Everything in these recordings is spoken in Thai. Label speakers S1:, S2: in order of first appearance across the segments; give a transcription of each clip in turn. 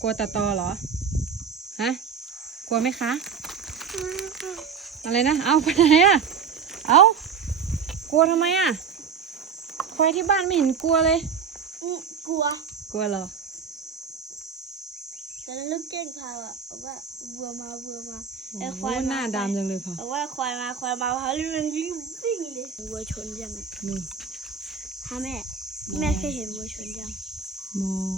S1: กลัวตาตอเหรอ ฮะ กลัวไหมคะ อะไรนะ เอาไปไหนอะเอากลัวทำไมอะควายที่บ้านไม่เห็นกลัวเลย
S2: อืมกลัว
S1: กลัวเหรอ
S2: แต่ลูกเก้งพาอะบอกว่าวัวมาวัวมา
S1: โอ้
S2: ไอ้
S1: โห
S2: ควาย
S1: หน้าดำจังเลยพอ
S2: บอกว่าควายมาควายมาพาลูกมันวิ่งวิ่งเลยวัวชนยัง
S1: นี่
S2: ฮะแม่
S1: มอง
S2: แม่เคยเห็นวัวชนยัง
S1: มอง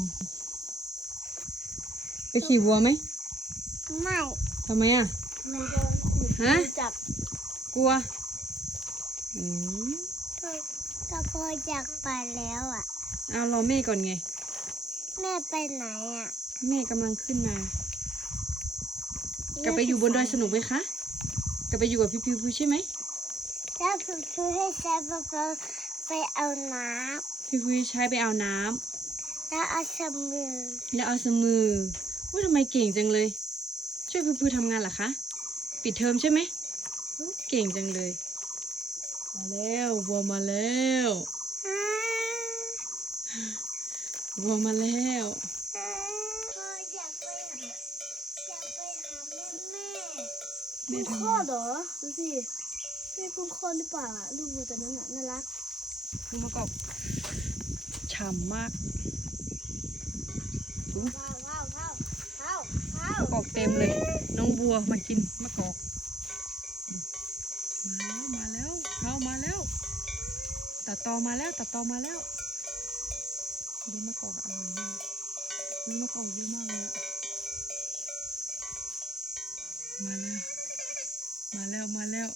S1: ไปขี่วัวไหม
S2: ไม่
S1: ทำไมอะ
S2: มันโดนขุด
S1: ฮะ
S2: จับ
S1: กลัวอืม
S2: ก็พออยากไปแล้วอะ
S1: เอารอแม่ก่อนไง
S2: แม่ไปไหนอะ
S1: แม่กำลังขึ้นมา กลับไปอยู่บนดอยสนุกไหมคะ กลับไปอยู่กับพี่พิวใช่ไหม
S2: แล้วคือให้แซ่บไปเอาน้
S1: พี่พิวใช้ไปเอาน้ำำ
S2: แล้วเอาสมือ
S1: แล้วเอาสมือ ว่าทำไมเก่งจังเลย ช่วยพี่พิวทำงานเหรอคะ ปิดเทอมใช่ไหมอุ๊ยเก่งจังเลย มาแล้ววัวมาแล้ววัวมาแล้ว
S2: พ่ออยากไปหาอยากไปหาแม่แม่
S1: แม่
S2: พึ่ง
S1: ทำ
S2: คลอดเหรอดูสิแม่พึ่งคลอดหรือเปล่าอะลูกวัวตัวนั้นอะน่ารัก
S1: ดูมะกอกฉ่ำมากดู
S2: ว้าวว้าวว้าวว้าวว้าว
S1: มะ กอกเต็มเลย น้องบัวมากินมะกอก มาแล้วมาแล้วเขามาแล้ว ตัดตอมาแล้วตัดตอมาแล้วดูมะกอกอร่อยมากดูมะกอกเยอะมากเลยอะมาแล้ว มาแล้วมาแล้ว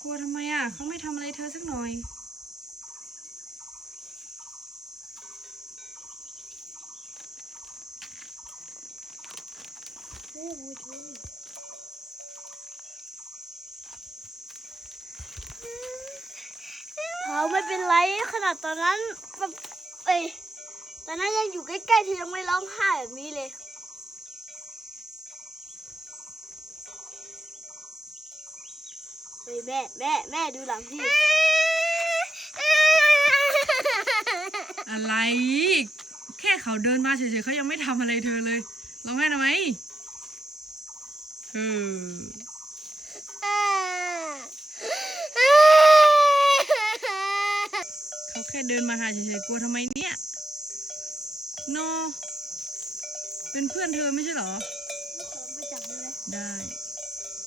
S1: กลัวทำไมอะเขาไม่ทำอะไรเธอสักหน่อย
S2: เฮ้ยวัวตัวนี้เขาไม่เป็นไรขนาดตอนนั้นแบบเอ้ยตอนนั้น เข
S3: าไม่เป็นไรขนาดตอนนั้นไอตอนนั้น
S2: ยังอยู่ใกล้ๆที่ยังไม่ร้องไห้แบบนี้เลยเฮ้ยแม่แม่แม่ดูหลังพี่
S1: อะไร แค่เขาเดินมาเฉยๆเขายังไม่ทำอะไรเธอเลยร้องไห้ทำไม ออเขาแค่เดินมาหาเฉยๆกลัวทำไมเนี่ยโนเป็นเพื่อนเธอไม่ใช่เหรอ
S2: ไม่จับได้ไหม
S1: ได้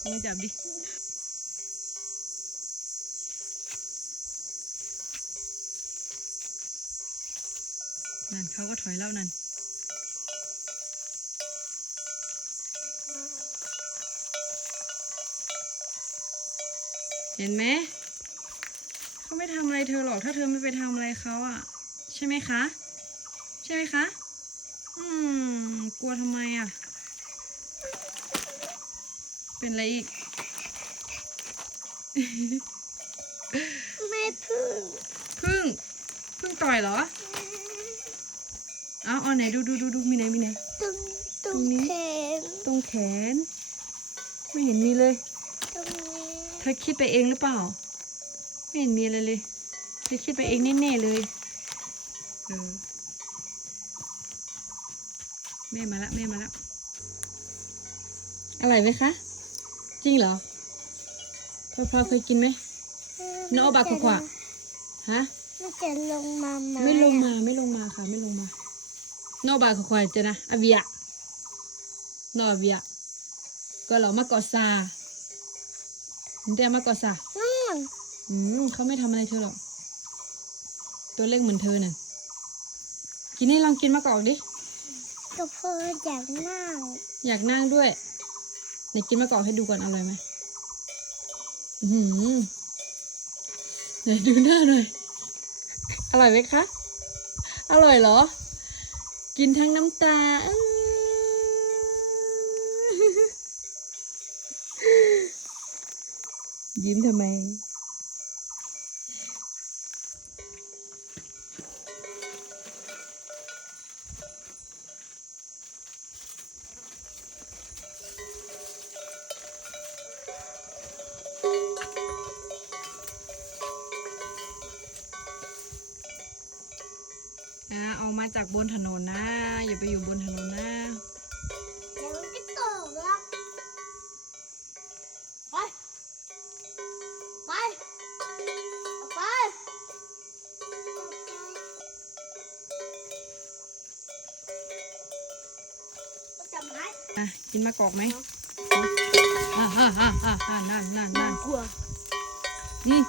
S1: ไม่จับดินั่นเขาก็ถอยแล้วนั่น เห็นไหมเขาไม่ทำอะไรเธอหรอกถ้าเธอไม่ไปทำอะไรเขาอะใช่ไหมคะ ใช่ไหมคะอืมกลัวทำไมอะเป็นอะไรอีก
S2: ไม่พึ่ง
S1: พึ่งพึ่งต่อยเหรอเอาเอาไหนดูดูดูดูมีไหนมีไหน
S2: ตรงตรง
S1: ตรงนี้
S2: แขน
S1: ตรงแขน ไม่เห็นมีเลย
S2: ตรงนี้
S1: เธอคิดไปเองหรือเปล่า ไม่เห็นมีอะไรเลย เธอคิดไปเองแน่ๆเลยเออแม่มาละแม่มาละอร่อยไหมคะ จริงเหรอพอพอเคยกินไหมนกเอาบาขวาฮะ
S2: ไม่จะลงมาไหม
S1: ไม่ลงมาไม่ลงมาค่ะ ไม่ลงมานอกบาขวาจะนะอาเบีย นอกอาเบียก็เหลามาเกอซามันแต่มาเกอซา
S2: นู่น
S1: อืมเขาไม่ทำอะไรเธอหรอก ตัวเล็กเหมือนเธอน่ะ กินให้ลองกินมะกอกดิ
S2: ก็พออยากนั่ง
S1: อยากนั่งด้วยไหนกินมะกอกให้ดูก่อนอร่อยไหมอือหือไหนดูหน้าหน่อย อร่อยไหมคะ อร่อยเหรอ กินทั้งน้ำตาอื้อยิ้ ยิ้มทำไมอ่าเอามัดจากบนถนนนะ อย่าไปอยู่บนถนนนะ อะกินมะกอกไหมอ่าฮ่าฮ่าฮ่าฮ่านั่นนั่นนั่น
S2: กลัว
S1: นี่